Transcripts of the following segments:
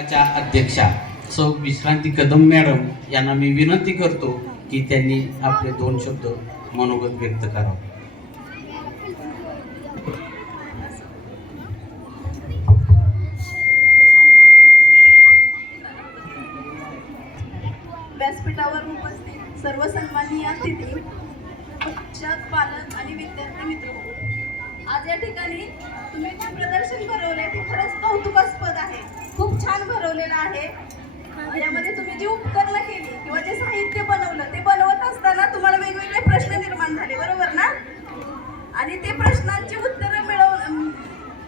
च्या अध्यक्षा सौ विश्रांती कदम मॅडम यांना मी विनंती करतो की त्यांनी आपले दोन शब्द मनोगत व्यक्त करावे. व्यासपीठावर उपस्थित सर्व सन्माननीय अतिथी शिक्षक पालक आणि विद्यार्थी मित्र आज या ठिकाणी तुम्ही जे प्रदर्शन भरवले ते खरंच खूप आहे. यामध्ये तुम्ही जी उपकरणं केली किंवा जे साहित्य बनवलं ते बनवत असताना तुम्हाला वेगवेगळे प्रश्न निर्माण झाले बरोबर ना? आणि ते प्रश्नांची उत्तरं मिळव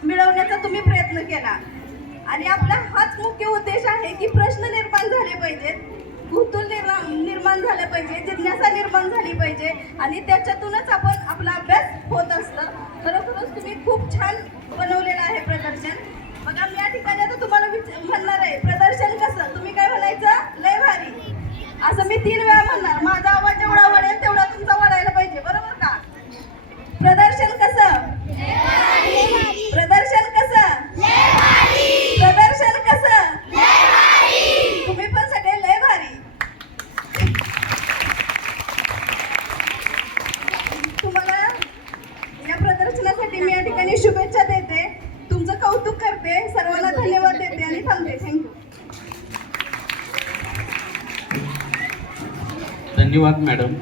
मिळवण्याचा तुम्ही प्रयत्न केला. आणि आपला हाच मुख्य उद्देश आहे की प्रश्न निर्माण झाले पाहिजेत कुतूल निर्माण निर्माण झालं पाहिजे जिज्ञासा निर्माण झाली पाहिजे आणि त्याच्यातूनच आपण आपला अभ्यास होत असतं. खरोखरच तुम्ही खूप छान बनवलेलं आहे प्रदर्शन. बघा मी या ठिकाणी आता तुम्हाला विचार मी तीन वेळा म्हणणार माझा आवाज जेवढा वाढेल तेवढा तुमचा वाढायला पाहिजे बरोबर का? प्रदर्शन कसं? प्रदर्शन कसं? प्रदर्शन कसं? तुम्ही पण सगळे लय भारी. तुम्हाला या प्रदर्शनासाठी मी या ठिकाणी शुभेच्छा देते. तुमचं कौतुक करते. सर्वांना धन्यवाद देते आणि थांबते. थँक्यू धन्यवाद मॅडम.